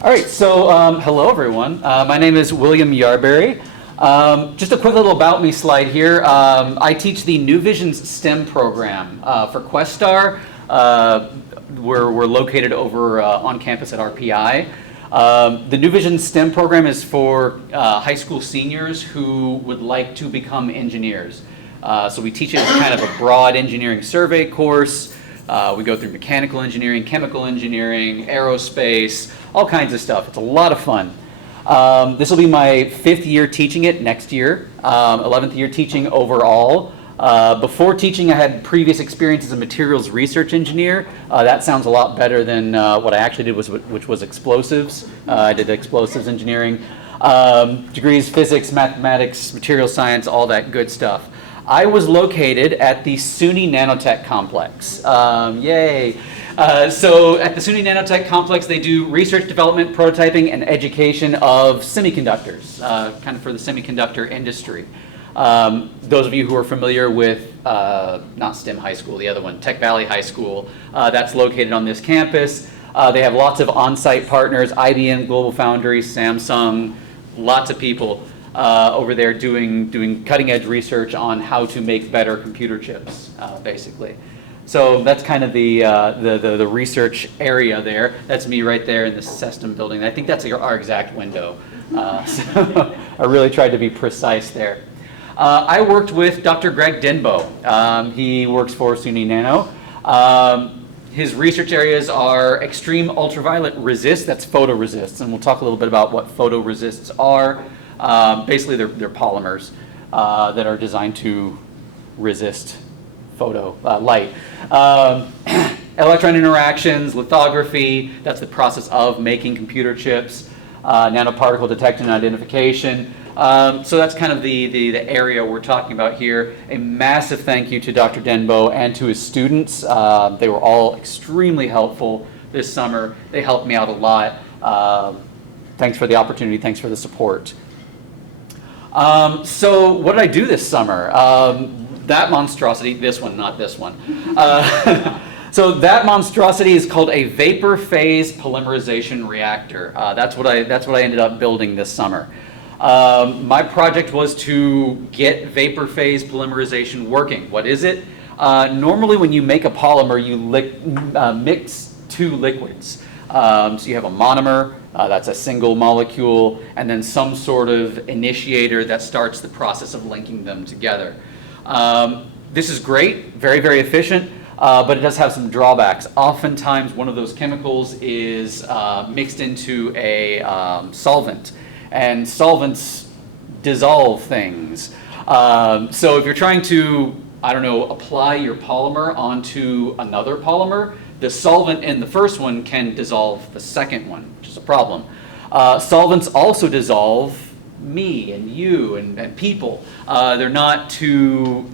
All right, so hello everyone. My name is William Yarberry. Just a quick little about me slide here. I teach the New Visions STEM program for Questar. We're located over on campus at RPI. The New Visions STEM program is for high school seniors who would like to become engineers. So we teach it as kind of a broad engineering survey course. We go through mechanical engineering, chemical engineering, aerospace, all kinds of stuff. It's a lot of fun. This will be my 5th year teaching it next year, 11th year teaching overall. Before teaching, I had previous experience as a materials research engineer. That sounds a lot better than what I actually did, which was explosives. I did explosives engineering. Degrees, physics, mathematics, material science, all that good stuff. I was located at the SUNY Nanotech Complex. Yay! So at the SUNY Nanotech Complex, they do research, development, prototyping, and education of semiconductors, kind of for the semiconductor industry. Those of you who are familiar with, not STEM High School, the other one, Tech Valley High School, that's located on this campus. They have lots of on-site partners, IBM, Global Foundries, Samsung, lots of people over there doing cutting-edge research on how to make better computer chips, basically. So that's kind of the research area there. That's me right there in the system building. I think that's our exact window. So I really tried to be precise there. I worked with Dr. Greg Denbeaux. He works for SUNY Nano. His research areas are extreme ultraviolet resist, that's photoresists, and we'll talk a little bit about what photoresists are. Basically, they're polymers that are designed to resist light. Electron interactions, lithography, that's the process of making computer chips, nanoparticle detection and identification. So that's kind of the area we're talking about here. A massive thank you to Dr. Denbeaux and to his students. They were all extremely helpful this summer. They helped me out a lot. Thanks for the opportunity. Thanks for the support. So what did I do this summer? That monstrosity, this one, not this one. So that monstrosity is called a Vapor Phase Polymerization reactor. That's what I ended up building this summer. My project was to get vapor phase polymerization working. What is it? Normally when you make a polymer, you mix two liquids. So you have a monomer, that's a single molecule, and then some sort of initiator that starts the process of linking them together. This is great, very, very efficient, but it does have some drawbacks. Oftentimes one of those chemicals is mixed into a solvent, and solvents dissolve things. So if you're trying to, apply your polymer onto another polymer, the solvent in the first one can dissolve the second one, which is a problem. Solvents also dissolve me and you and people. They're not too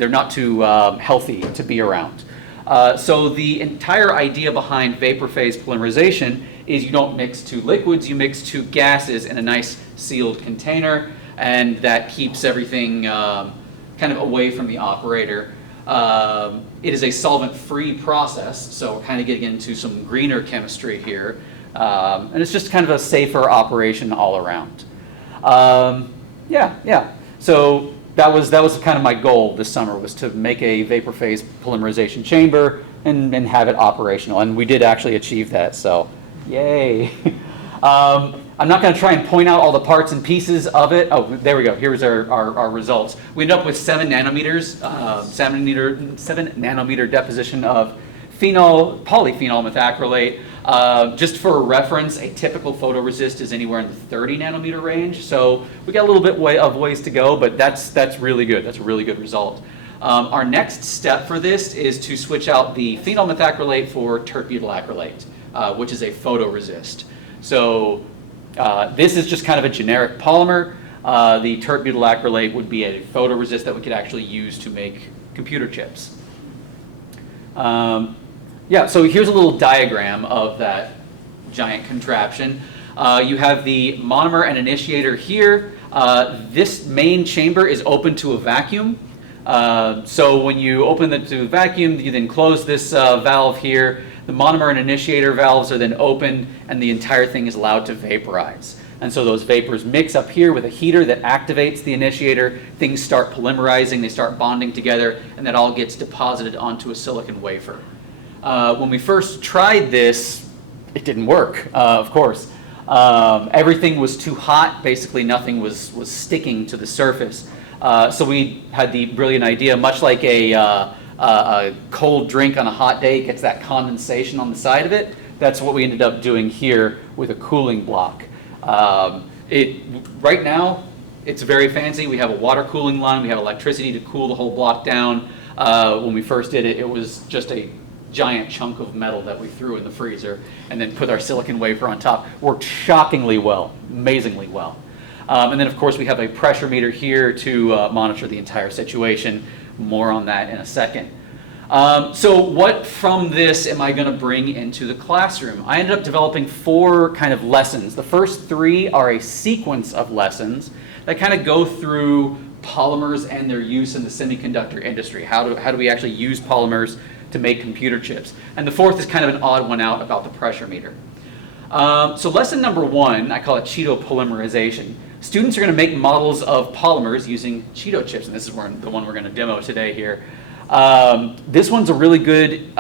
healthy to be around. So the entire idea behind vapor phase polymerization is you don't mix two liquids, you mix two gases in a nice sealed container, and that keeps everything kind of away from the operator. It is a solvent-free process, so we're kind of getting into some greener chemistry here. And it's just kind of a safer operation all around. So that was kind of my goal this summer, was to make a vapor phase polymerization chamber and have it operational. And we did actually achieve that, so yay. I'm not going to try and point out all the parts and pieces of it. Oh, there we go. Here's our results. We ended up with 7 nanometers, 7 nanometer deposition of polyphenol methacrylate. Just for reference, a typical photoresist is anywhere in the 30 nanometer range. So we got a little bit of ways to go, but that's really good. That's a really good result. Our next step for this is to switch out the phenol methacrylate for tert butyl acrylate, which is a photoresist. So this is just kind of a generic polymer. The tert butyl acrylate would be a photoresist that we could actually use to make computer chips. So here's a little diagram of that giant contraption. You have the monomer and initiator here. This main chamber is open to a vacuum. So when you open it to a vacuum, you then close this valve here. The monomer and initiator valves are then opened, and the entire thing is allowed to vaporize. And so those vapors mix up here with a heater that activates the initiator. Things start polymerizing, they start bonding together, and that all gets deposited onto a silicon wafer. When we first tried this, it didn't work, of course. Everything was too hot. Basically, nothing was sticking to the surface. So we had the brilliant idea, much like a cold drink on a hot day gets that condensation on the side of it. That's what we ended up doing here with a cooling block. Right now, it's very fancy. We have a water cooling line. We have electricity to cool the whole block down. When we first did it, it was just a giant chunk of metal that we threw in the freezer and then put our silicon wafer on top. Worked shockingly well, amazingly well. And then, of course, we have a pressure meter here to monitor the entire situation. More on that in a second. So what from this am I going to bring into the classroom? I ended up developing 4 kind of lessons. The first 3 are a sequence of lessons that kind of go through polymers and their use in the semiconductor industry. How do we actually use polymers to make computer chips? And the 4th is kind of an odd one out about the pressure meter. So lesson number 1, I call it Cheeto polymerization. Students are going to make models of polymers using Cheeto chips, and this is the one we're going to demo today here. This one's a really good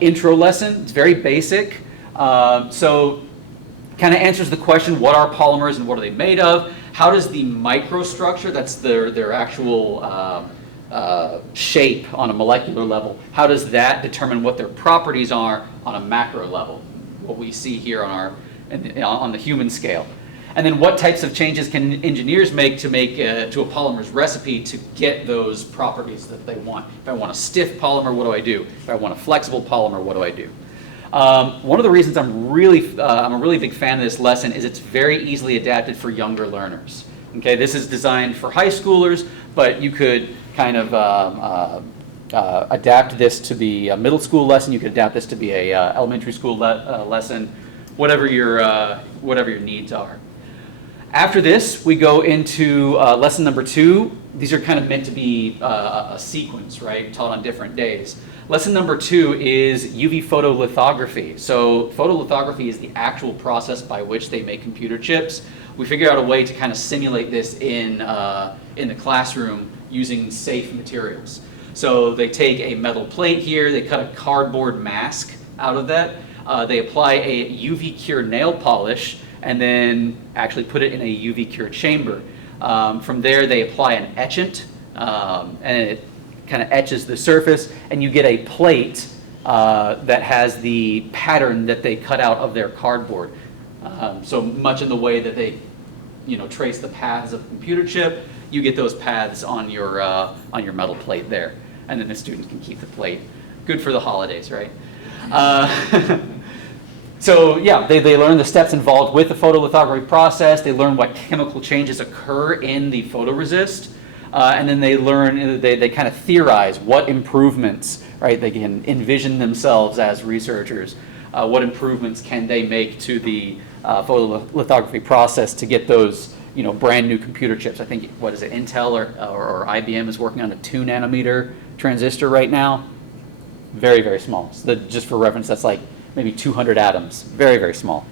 intro lesson. It's very basic. So kind of answers the question, what are polymers and what are they made of? How does the microstructure, that's their actual shape on a molecular level, how does that determine what their properties are on a macro level? What we see here on the human scale. And then what types of changes can engineers make to a polymer's recipe to get those properties that they want? If I want a stiff polymer, what do I do? If I want a flexible polymer, what do I do? One of the reasons I'm a really big fan of this lesson is it's very easily adapted for younger learners. Okay, this is designed for high schoolers, but you could kind of adapt this to be a middle school lesson. You could adapt this to be a elementary school lesson, whatever your needs are. After this, we go into lesson number 2. These are kind of meant to be a sequence, right? Taught on different days. Lesson number 2 is UV photolithography. So photolithography is the actual process by which they make computer chips. We figured out a way to kind of simulate this in the classroom using safe materials. So they take a metal plate here, they cut a cardboard mask out of that, they apply a UV cure nail polish, and then actually put it in a UV cure chamber. From there, they apply an etchant, and it kind of etches the surface, and you get a plate that has the pattern that they cut out of their cardboard. So much in the way that they, trace the paths of a computer chip, you get those paths on your metal plate there, and then the students can keep the plate. Good for the holidays, right? So yeah, they learn the steps involved with the photolithography process. They learn what chemical changes occur in the photoresist, and then they learn, they kind of theorize what improvements, right? They can envision themselves as researchers. What improvements can they make to the photolithography process to get those, brand new computer chips? I think, what is it, Intel or IBM is working on a 2 nanometer transistor right now. Very, very small. So just for reference, that's like maybe 200 atoms. Very, very small.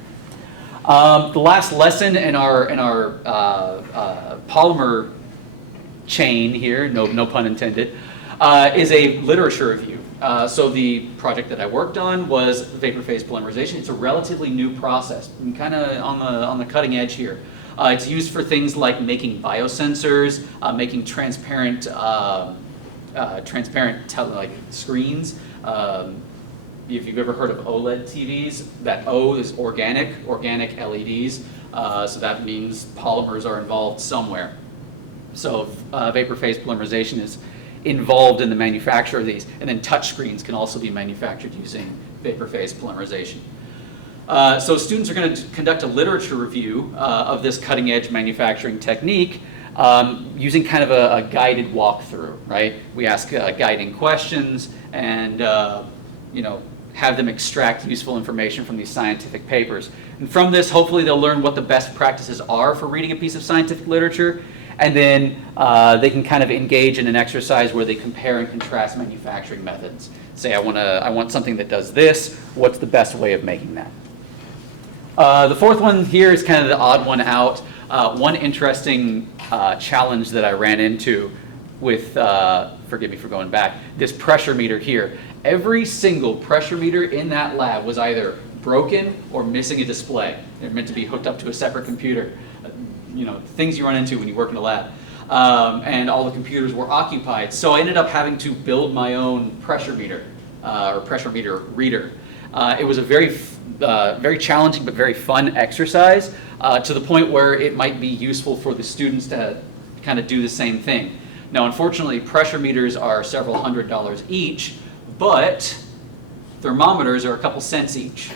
The last lesson in our polymer chain here, no pun intended, is a literature review. So the project that I worked on was vapor phase polymerization. It's a relatively new process, kind of on the cutting edge here. It's used for things like making biosensors, making transparent like screens. If you've ever heard of OLED TVs, that O is organic LEDs. So that means polymers are involved somewhere. So vapor phase polymerization is involved in the manufacture of these. And then touch screens can also be manufactured using vapor phase polymerization. So students are going to conduct a literature review of this cutting edge manufacturing technique using kind of a guided walkthrough, right? We ask guiding questions and have them extract useful information from these scientific papers. And from this, hopefully they'll learn what the best practices are for reading a piece of scientific literature, And then they can kind of engage in an exercise where they compare and contrast manufacturing methods. Say, I want something that does this. What's the best way of making that? The fourth one here is kind of the odd one out. One interesting challenge that I ran into with, forgive me for going back, this pressure meter here. Every single pressure meter in that lab was either broken or missing a display. They're meant to be hooked up to a separate computer. You know, things you run into when you work in a lab. And all the computers were occupied. So I ended up having to build my own pressure meter, or pressure meter reader. It was a very challenging but very fun exercise, to the point where it might be useful for the students to kind of do the same thing. Now, unfortunately, pressure meters are several $100s each, but thermometers are a couple cents each.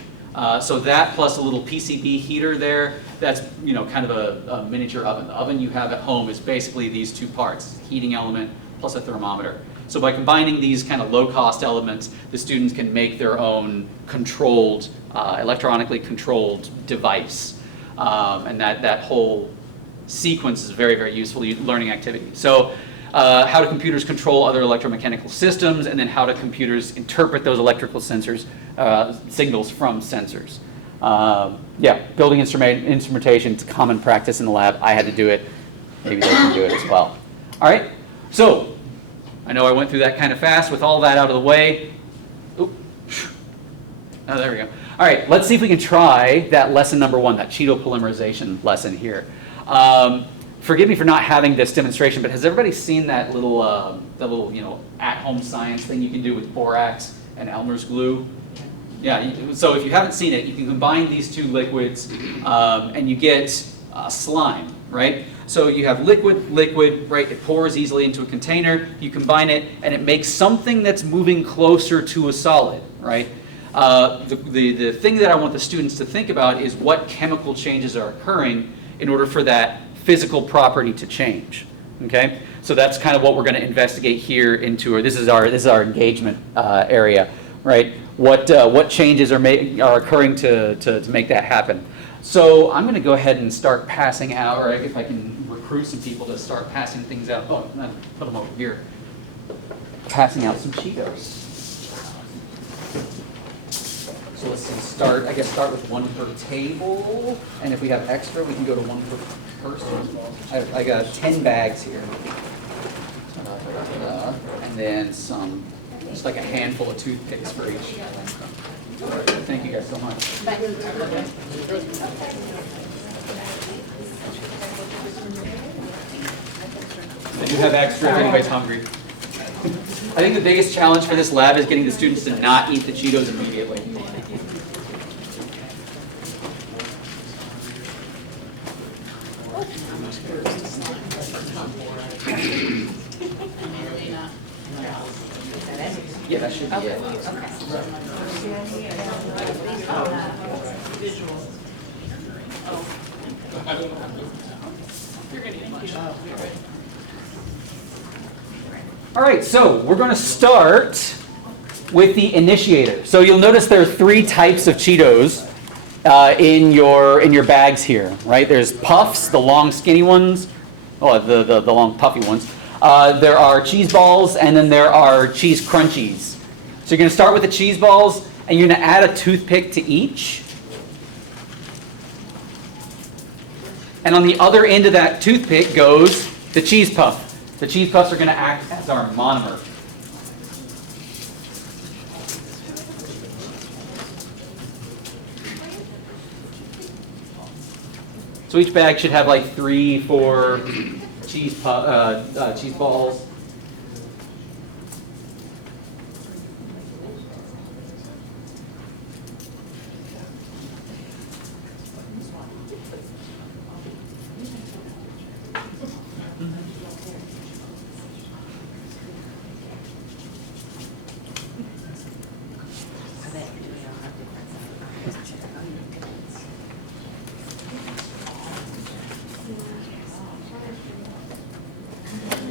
So that plus a little PCB heater there, that's, you know, kind of a miniature oven. The oven you have at home is basically these two parts, heating element plus a thermometer. So by combining these kind of low-cost elements, the students can make their own controlled, electronically controlled device. And that whole sequence is very, very useful learning activity. So how do computers control other electromechanical systems, and then how do computers interpret those electrical sensors, signals from sensors. Yeah, building instrumentation, it's a common practice in the lab. I had to do it. Maybe they can do it as well. All right, so I know I went through that kind of fast. With all that out of the way, oh, there we go. All right, let's see if we can try that lesson number 1, that Cheeto polymerization lesson here. Forgive me for not having this demonstration, but has everybody seen that little at-home science thing you can do with borax and Elmer's glue? Yeah, so if you haven't seen it, you can combine these two liquids and you get slime, right? So you have liquid, right? It pours easily into a container. You combine it, and it makes something that's moving closer to a solid, right? The thing that I want the students to think about is what chemical changes are occurring in order for that physical property to change. Okay, so that's kind of what we're going to investigate here into, or this is our engagement area, right? What changes are occurring to make that happen? So I'm going to go ahead and start passing out, or if I can recruit some people to start passing things out. Oh, no, put them over here. Passing out some Cheetos. So let's see, start with one per table, and if we have extra, we can go to one per person. I got 10 bags here. And then some, just like a handful of toothpicks for each. Thank you guys so much. I do have extra if anybody's hungry. I think the biggest challenge for this lab is getting the students to not eat the Cheetos immediately. Yeah, that should be it. All right, so we're going to start with the initiator. So you'll notice there are 3 types of Cheetos in your bags here, right? There's puffs, the long skinny ones, the long puffy ones. There are cheese balls, and then there are cheese crunchies. So you're going to start with the cheese balls, and you're going to add a toothpick to each. And on the other end of that toothpick goes the cheese puff. The cheese puffs are going to act as our monomer. So each bag should have like 3-4 cheese balls.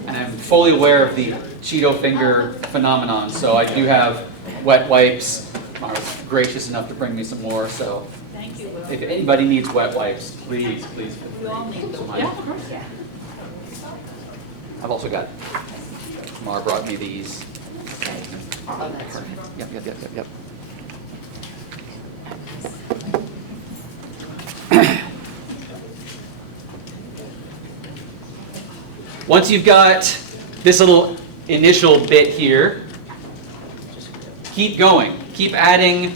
And I'm fully aware of the Cheeto finger phenomenon, so I do have wet wipes. Mara was gracious enough to bring me some more, so thank you, Will. if anybody needs wet wipes, please. We all need them. So Yeah, of course. Yeah. I've also got, Mara brought me these. Oh, that's right. Yep. Once you've got this little initial bit here, keep going. Keep adding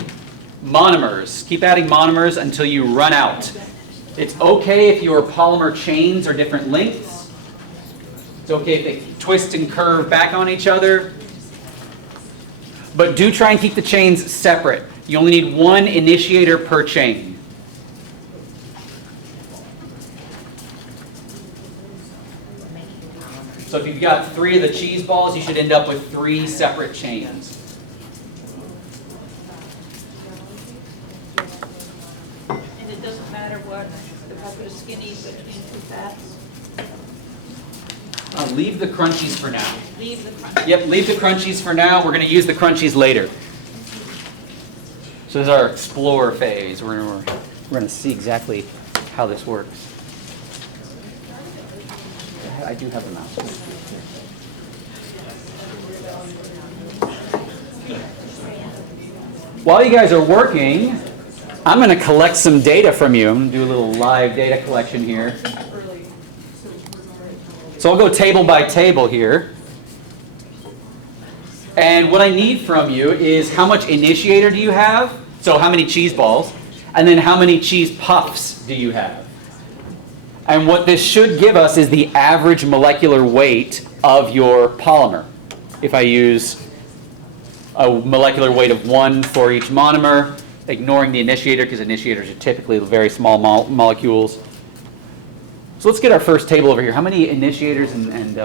monomers. Keep adding monomers until you run out. It's okay if your polymer chains are different lengths. It's okay if they twist and curve back on each other. But do try and keep the chains separate. You only need one initiator per chain. So if you've got 3 of the cheese balls, you should end up with 3 separate chains. And it doesn't matter what, if I put a skinny between 2 fats? Leave the crunchies for now. Leave the crunch. Yep, leave the crunchies for now. We're going to use the crunchies later. So this is our explore phase. We're going to see exactly how this works. I do have a mouse. While you guys are working, I'm going to collect some data from you. I'm going to do a little live data collection here. So I'll go table by table here. And what I need from you is how much initiator do you have? So how many cheese balls? And then how many cheese puffs do you have? And what this should give us is the average molecular weight of your polymer. If I use a molecular weight of 1 for each monomer, ignoring the initiator because initiators are typically very small molecules. So let's get our first table over here. How many initiators and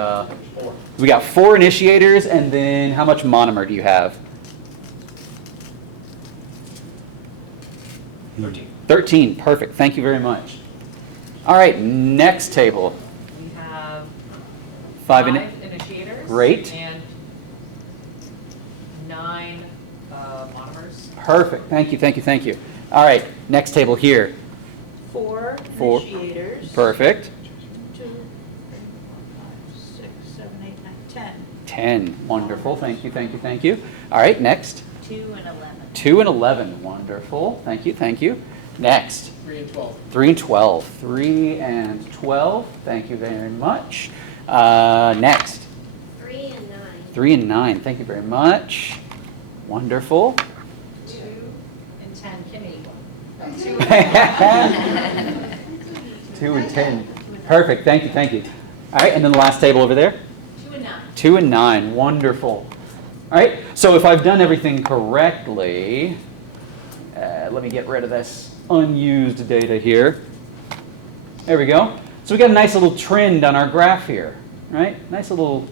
we got 4 initiators, and then how much monomer do you have? 13. 13, perfect. Thank you very much. All right, next table. We have 5 initiators. Great. And 9 monomers. Perfect. Thank you. All right, next table here. 4 4. initiators. Perfect. 2, 3, 4, 5, 6, 7, 8, 9, 10. 10. Wonderful. Thank you. All right, next. 2 and 11. 2 and 11. Wonderful. Thank you. Next. 3 and 12. 3 and 12. 3 and 12. Thank you very much. Next. 3 and 9. 3 and 9. Thank you very much. Wonderful. 2 and 10. Kimmy. 2 and 10. Perfect. Thank you. All right, and then the last table over there. 2 and 9. 2 and 9. Wonderful. All right, so if I've done everything correctly, let me get rid of this unused data here. There we go. So we got a nice little trend on our graph here, right? Nice little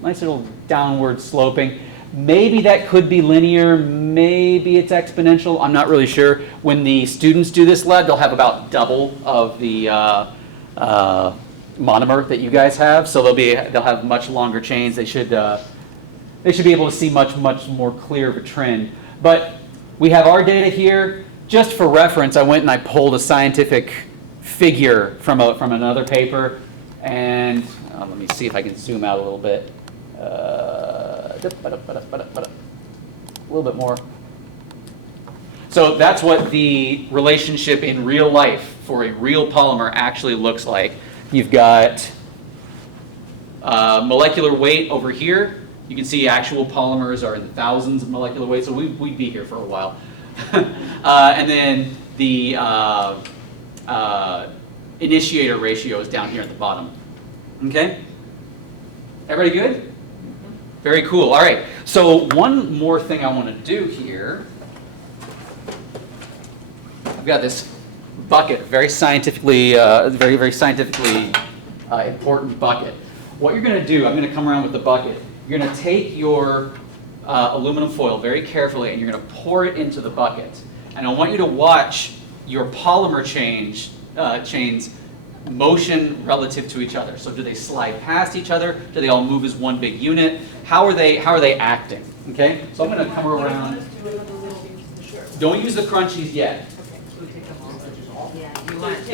downward sloping. Maybe that could be linear, maybe it's exponential. I'm not really sure. When the students do this lab, they'll have about double of the monomer that you guys have, so they'll have much longer chains. They should be able to see much more clear of a trend. But we have our data here. Just for reference, I went and I pulled a scientific figure from another paper, and let me see if I can zoom out a little bit. A little bit more. So that's what the relationship in real life for a real polymer actually looks like. You've got molecular weight over here. You can see actual polymers are in the thousands of molecular weight, so we'd be here for a while. And then the initiator ratio is down here at the bottom. Okay? Everybody good? Very cool. All right. So one more thing I want to do here. I've got this bucket, very scientifically, very scientifically important bucket. What you're going to do, I'm going to come around with the bucket. You're going to take your aluminum foil very carefully, and you're going to pour it into the bucket. And I want you to watch your polymer chains motion relative to each other. So do they slide past each other? Do they all move as one big unit? How are they acting? Okay. So I'm going to come around. Don't use the crunchies yet. Yeah.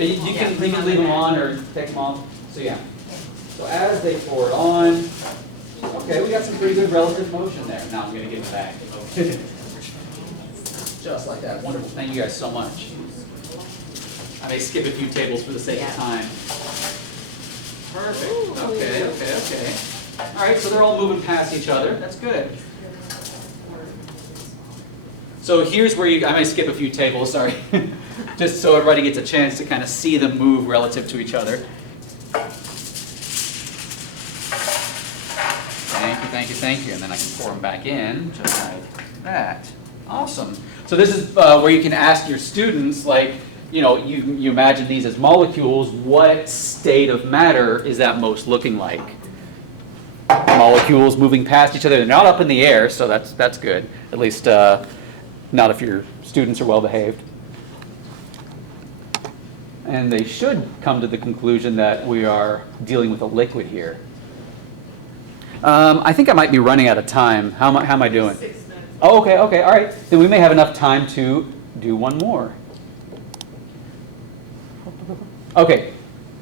You can leave them on or take them off. So yeah. So as they pour it on, okay, we got some pretty good relative motion there. Now I'm going to give it back. Just like that. Wonderful. Thank you guys so much. I may skip a few tables for the sake of time. Perfect. Okay, okay, okay. All right, so they're all moving past each other. That's good. So here's where I may skip a few tables, sorry. Just so everybody gets a chance to kind of see them move relative to each other. Thank you, thank you, thank you. And then I can pour them back in, just like that. Awesome. So this is where you can ask your students, like, you know, you imagine these as molecules, what state of matter is that most looking like? Molecules moving past each other. They're not up in the air, so that's good. At least not if your students are well behaved. And they should come to the conclusion that we are dealing with a liquid here. I think I might be running out of time. How am I doing? 6 minutes. Oh, okay, okay, all right. Then we may have enough time to do one more. Okay,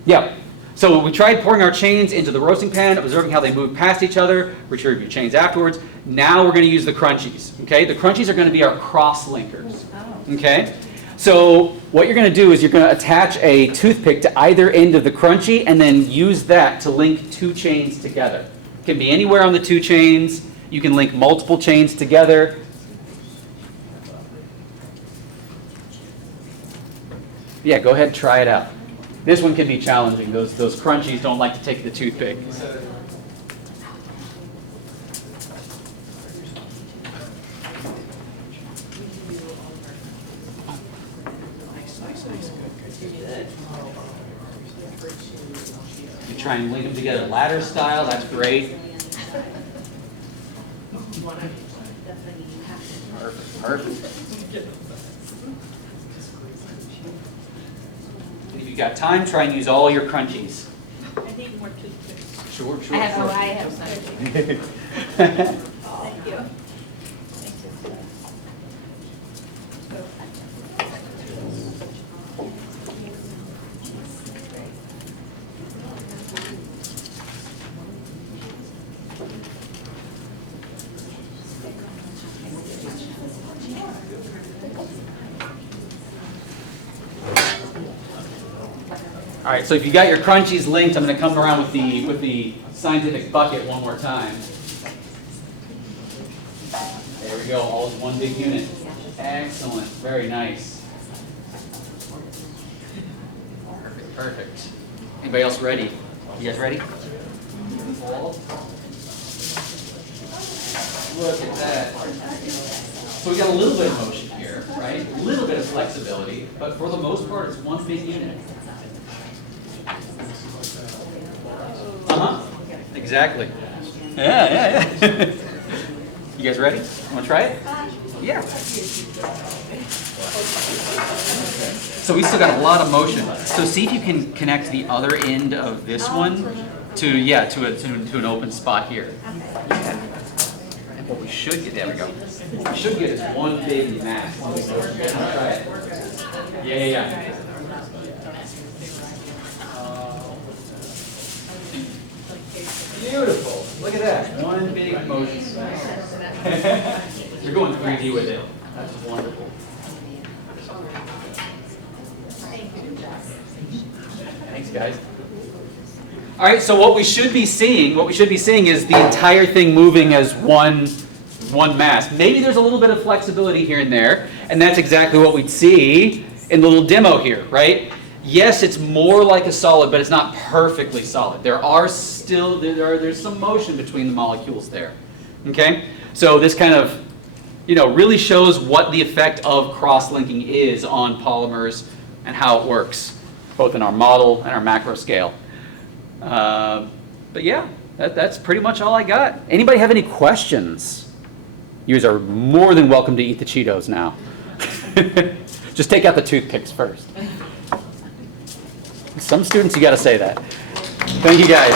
yeah. So we tried pouring our chains into the roasting pan, observing how they move past each other, retrieve your chains afterwards. Now we're going to use the crunchies, okay? The crunchies are going to be our cross linkers, okay? So what you're going to do is you're going to attach a toothpick to either end of the crunchy and then use that to link two chains together. It can be anywhere on the two chains. You can link multiple chains together. Yeah, go ahead and try it out. This one can be challenging. Those crunchies don't like to take the toothpick. Nice. Good. You try and link them together ladder style. That's great. Perfect. If you've got time, try and use all your crunchies. I need more toothpicks. Sure. I have some. Thank you. All right, so if you got your crunchies linked, I'm going to come around with the scientific bucket one more time. There we go, all as one big unit. Excellent, very nice. Perfect. Anybody else ready? You guys ready? Look at that. So we got a little bit of motion here, right? A little bit of flexibility, but for the most part, it's one big unit. Exactly. Yeah. You guys ready? Want to try it? Yeah. So we still got a lot of motion. So see if you can connect the other end of this one to an open spot here. Yeah. And what we should get, there we go. What we should get is one big mass. Want to try it? Yeah. Beautiful. Look at that. One big motion. You're going 3D with it. That's wonderful. Thanks, guys. All right, so what we should be seeing is the entire thing moving as one mass. Maybe there's a little bit of flexibility here and there, and that's exactly what we'd see in the little demo here, right? Yes, it's more like a solid, but it's not perfectly solid. There's some motion between the molecules there. Okay? So this kind of, really shows what the effect of cross-linking is on polymers and how it works, both in our model and our macro scale. But yeah, that's pretty much all I got. Anybody have any questions? You guys are more than welcome to eat the Cheetos now. Just take out the toothpicks first. Some students, you got to say that. Thank you, guys.